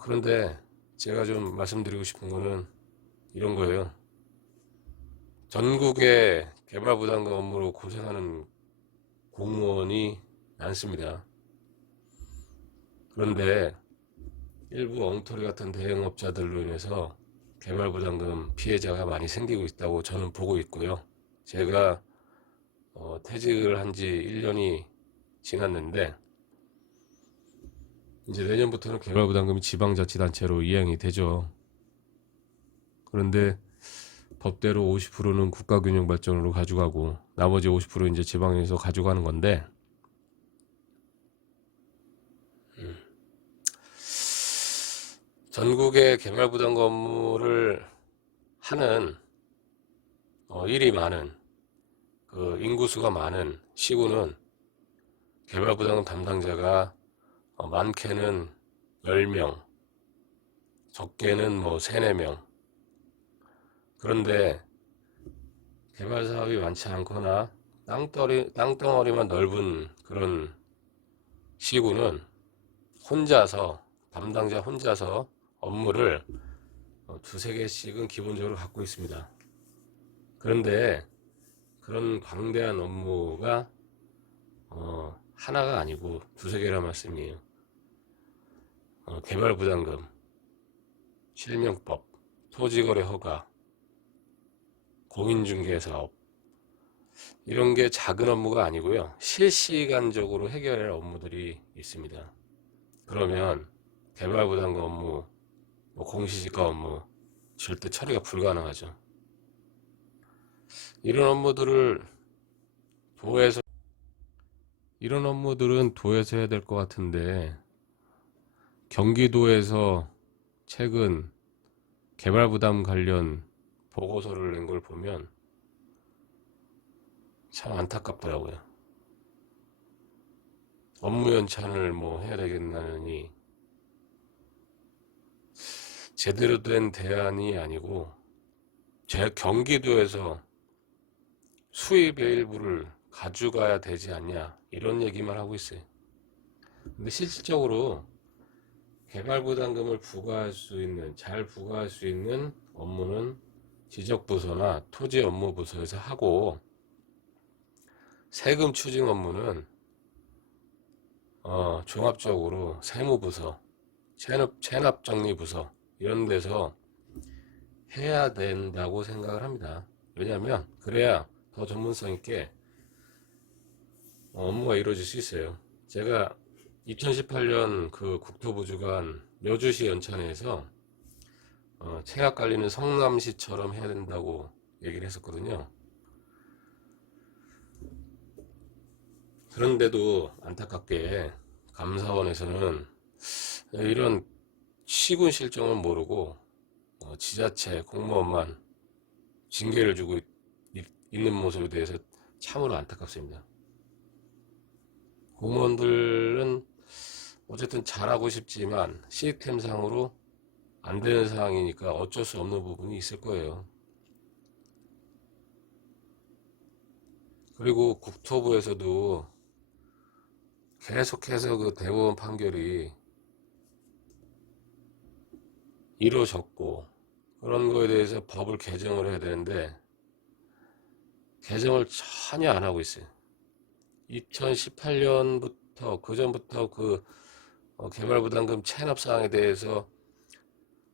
그런데 제가 좀 말씀드리고 싶은 거는 이런 거예요. 전국에 개발부담금 업무로 고생하는 공무원이 많습니다. 그런데 일부 엉터리 같은 대행업자들로 인해서 개발부담금 피해자가 많이 생기고 있다고 저는 보고 있고요. 제가 어, 퇴직을 한 지 1년이 지났는데 이제 내년부터는 개발부담금이 지방자치단체로 이행이 되죠. 그런데 법대로 50%는 국가균형 발전으로 가져가고 나머지 50% 이제 지방에서 가져가는 건데 음. 전국의 개발 부담금 업무를 하는 어, 일이 많은 그 인구수가 많은 시군은 개발 부담금 담당자가 어, 많게는 10명, 적게는 뭐 3, 4명. 그런데 개발 사업이 많지 않거나 땅덩어리, 땅덩어리만 넓은 그런 시군은 혼자서, 담당자 혼자서 업무를 어, 두세 개씩은 기본적으로 갖고 있습니다. 그런데 그런 광대한 업무가 어, 하나가 아니고 두세 개란 말씀이에요. 어, 개발부담금, 실명법, 토지거래 허가, 공인중개사업 이런 게 작은 업무가 아니고요. 실시간적으로 해결할 업무들이 있습니다. 그러면 개발부담금 업무, 뭐 공시지가 업무 절대 처리가 불가능하죠. 이런 업무들을 도에서 이런 업무들은 도에서 해야 될 것 같은데 경기도에서 최근 개발 부담 관련 보고서를 낸 걸 보면 참 안타깝더라고요. 업무 연찬을 뭐 해야 되겠나니 제대로 된 대안이 아니고 제 경기도에서 수입의 일부를 가져가야 되지 않냐 이런 얘기만 하고 있어요. 근데 실질적으로 개발부담금을 부과할 수 있는 잘 부과할 수 있는 업무는 지적부서나 토지 업무부서에서 하고 세금 추징 업무는 어, 종합적으로 세무부서, 체납, 체납정리부서 이런 데서 해야 된다고 생각을 합니다. 왜냐하면 그래야 더 전문성 있게 어, 업무가 이루어질 수 있어요. 제가 2018년 그 국토부 주간 여주시 연찬회에서 어, 체납 관리는 성남시처럼 해야 된다고 얘기를 했었거든요. 그런데도 안타깝게 감사원에서는 이런 시군 실정을 모르고 어, 지자체 공무원만 징계를 주고 있, 있는 모습에 대해서 참으로 안타깝습니다. 공무원들은 어쨌든 잘하고 싶지만 시스템상으로 안 되는 상황이니까 어쩔 수 없는 부분이 있을 거예요. 그리고 국토부에서도 계속해서 그 대법원 판결이 이루어졌고 그런 거에 대해서 법을 개정을 해야 되는데 개정을 전혀 안 하고 있어요. 2018년부터 그 전부터 그 어, 개발부담금 체납 사항에 대해서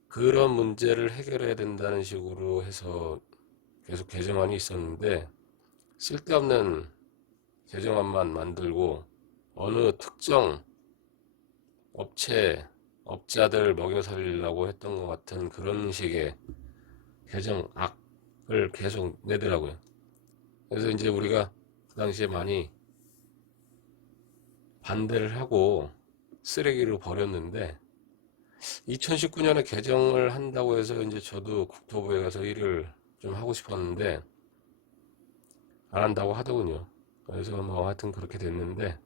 그런 문제를 해결해야 된다는 식으로 해서 계속 개정안이 있었는데 쓸데없는 개정안만 만들고 어느 특정 업체 업자들 먹여 살리려고 했던 것 같은 그런 식의 개정 악을 계속 내더라고요. 그래서 이제 우리가 그 당시에 많이 반대를 하고 쓰레기로 버렸는데 2019년에 개정을 한다고 해서 이제 저도 국토부에 가서 일을 좀 하고 싶었는데 안 한다고 하더군요. 그래서 뭐 하여튼 그렇게 됐는데